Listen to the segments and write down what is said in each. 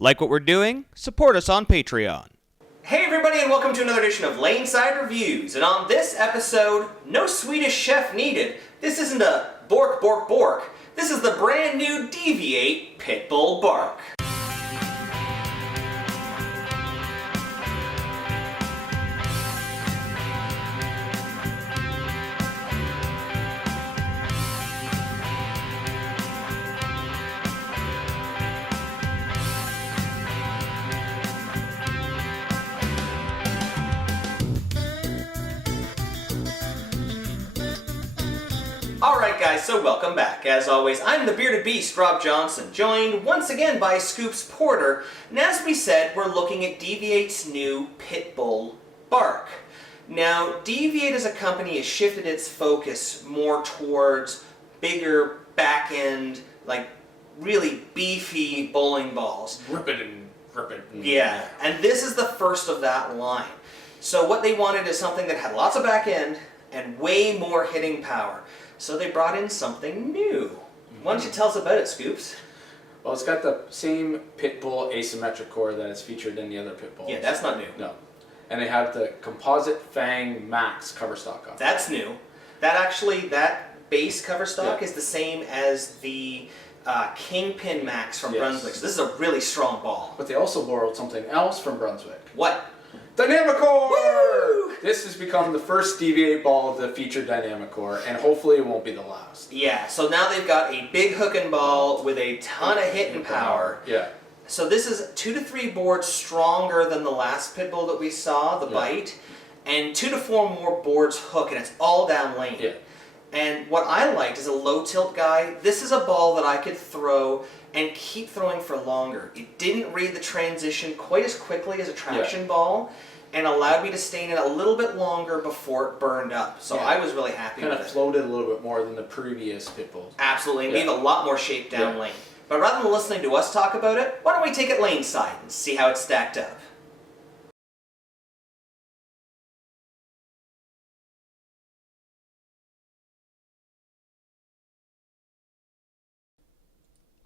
Like what we're doing? Support us on Patreon. Hey everybody, and welcome to another edition of Laneside Reviews. And on this episode, no Swedish chef needed. This isn't a bork bork bork. This is the brand new DV8 Pitbull Bark. Alright guys, so welcome back. As always, I'm the Bearded Beast, Rob Johnson, joined once again by Scoops Porter, and as we said, we're looking at DV8's new Pitbull Bark. Now, DV8 as a company has shifted its focus more towards bigger, back-end, like really beefy bowling balls. Rip it. Yeah, and this is the first of that line. So what they wanted is something that had lots of back end and way more hitting power. So they brought in something new. Why don't you tell us about it, Scoops? Well, it's got the same Pitbull asymmetric core that is featured in the other Pitbulls. Yeah, that's not new. No. And they have the Composite Fang Max cover stock on it. That's new. That base cover stock is the same as the Kingpin Max from Brunswick. So this is a really strong ball. But they also borrowed something else from Brunswick. What? Dynamic core! Woo! This has become the first DV8 ball to feature dynamic core, and hopefully it won't be the last. Yeah, so now they've got a big hooking ball with a ton of hitting power. Yeah. So this is 2 to 3 boards stronger than the last Pitbull that we saw, the Bite, and 2 to 4 more boards hook, and it's all down lane. Yeah. And what I liked as a low tilt guy, this is a ball that I could throw and keep throwing for longer. It didn't read the transition quite as quickly as a traction ball, and allowed me to stay in it a little bit longer before it burned up. So I was really happy with it. Kind of floated a little bit more than the previous Pitbulls. Absolutely, and gave a lot more shape down lane. But rather than listening to us talk about it, why don't we take it lane side and see how it stacked up?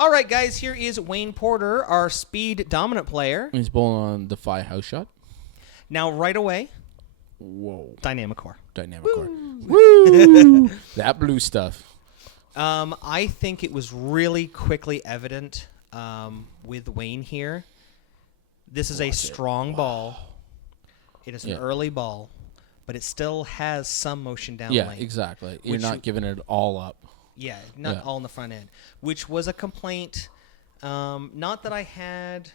Alright guys, here is Wayne Porter, our speed dominant player. He's bowling on Defy House Shot. Now right away, Whoa. Dynamic core. Dynamic core. Woo! That blue stuff. I think it was really quickly evident with Wayne here. This is a strong ball. It is an early ball, but it still has some motion down lane. Yeah, exactly. You're not giving it all up. Yeah, not all in the front end, which was a complaint, not that I had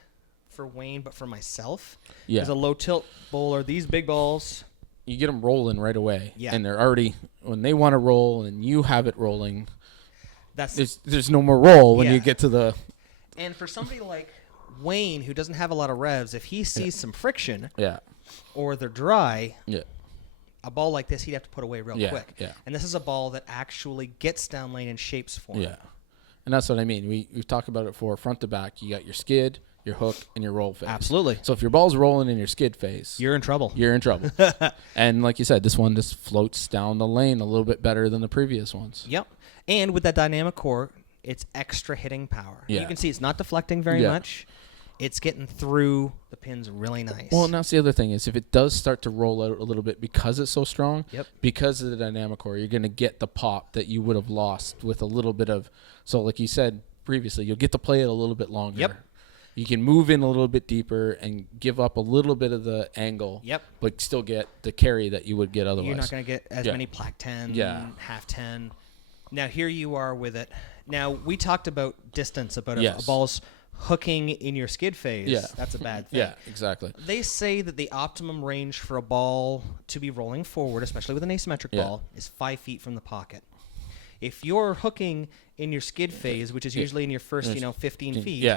for Wayne, but for myself. Yeah. As a low tilt bowler, these big balls, you get them rolling right away. Yeah. And they're already, when they want to roll and you have it rolling, that's there's no more roll when you get to the... And for somebody like Wayne, who doesn't have a lot of revs, if he sees some friction or they're dry, a ball like this he'd have to put away real quick. Yeah. And this is a ball that actually gets down lane and shapes for him. Yeah. And that's what I mean. We've talked about it for front to back. You got your skid, your hook, and your roll phase. Absolutely. So if your ball's rolling in your skid phase, you're in trouble. You're in trouble. And like you said, this one just floats down the lane a little bit better than the previous ones. Yep. And with that dynamic core, it's extra hitting power. Yeah. You can see it's not deflecting very much. It's getting through the pins really nice. Well, and that's the other thing is if it does start to roll out a little bit because it's so strong, because of the dynamic core, you're going to get the pop that you would have lost with a little bit of, so like you said previously, you'll get to play it a little bit longer. Yep. You can move in a little bit deeper and give up a little bit of the angle, but still get the carry that you would get otherwise. You're not going to get as many plaque 10, half 10. Now, here you are with it. Now, we talked about distance, about a ball's hooking in your skid phase. Yeah. That's a bad thing. Yeah, exactly. They say that the optimum range for a ball to be rolling forward, especially with an asymmetric ball, is 5 feet from the pocket. If you're hooking in your skid phase, which is usually in your first, 15 feet,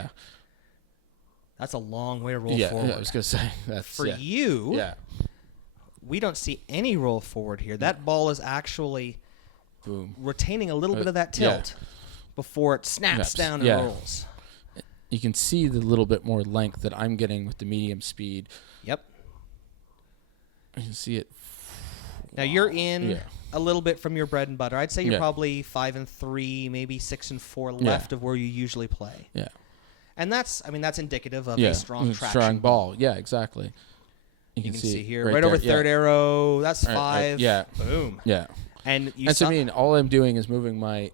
that's a long way to roll forward. Yeah, I was going to say. That's, for you, we don't see any roll forward here. That ball is actually retaining a little bit of that tilt before it snaps down and rolls. You can see the little bit more length that I'm getting with the medium speed. Yep. You can see it. Now you're in a little bit from your bread and butter. I'd say you're probably 5 and 3, maybe 6 and 4 left of where you usually play. Yeah. And that's indicative of Yeah, a strong traction strong ball. Yeah, exactly. You can see here, right over there, third arrow. That's 5. yeah. Boom. Yeah. And So I mean, all I'm doing is moving my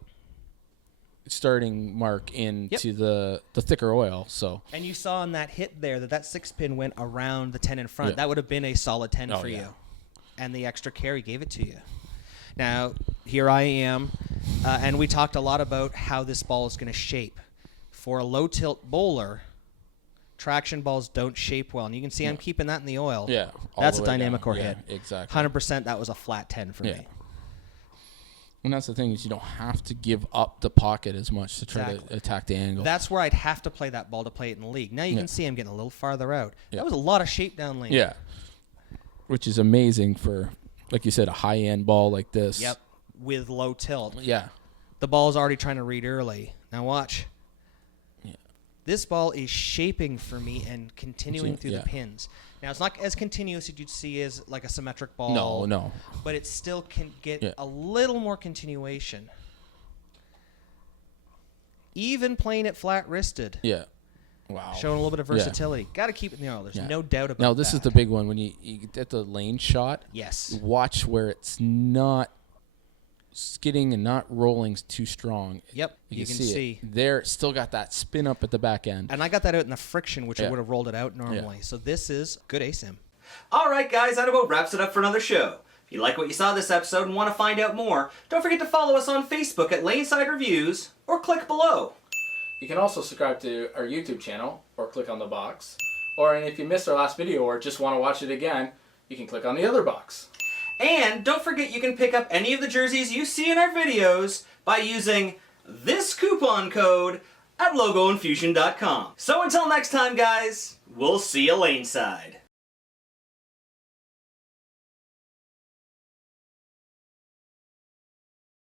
starting mark into the thicker oil. So. And you saw on that hit there that 6-pin went around the 10 in front. Yeah. That would have been a solid 10 for yeah. you. And the extra carry gave it to you. Now, here I am, and we talked a lot about how this ball is going to shape. For a low tilt bowler, traction balls don't shape well. And you can see I'm keeping that in the oil. Yeah. That's a dynamic core yeah, hit. Exactly. 100% that was a flat 10 for me. And that's the thing is you don't have to give up the pocket as much to try to attack the angle. That's where I'd have to play that ball to play it in the league. Now you can see I'm getting a little farther out. That was a lot of shape down lane. Yeah. Which is amazing for, like you said, a high-end ball like this. Yep. With low tilt. Yeah. The ball's already trying to read early. Now watch. Yeah. This ball is shaping for me and continuing through the pins. Now, it's not as continuous as you'd see as like a symmetric ball. No. But it still can get a little more continuation. Even playing it flat-wristed. Yeah. Wow. Showing a little bit of versatility. Got to keep it in the oil. There's no doubt about that. Now, this is the big one. When you get the lane shot, watch where it's not skidding and not rolling too strong. Yep, you can see it. There, still got that spin up at the back end. And I got that out in the friction, which I would have rolled it out normally. So this is good ASIM. All right, guys, that about wraps it up for another show. If you like what you saw this episode and want to find out more, don't forget to follow us on Facebook at Laneside Reviews or click below. You can also subscribe to our YouTube channel or click on the box. Or if you missed our last video or just want to watch it again, you can click on the other box. And don't forget you can pick up any of the jerseys you see in our videos by using this coupon code at logoinfusion.com. So until next time, guys, we'll see you laneside.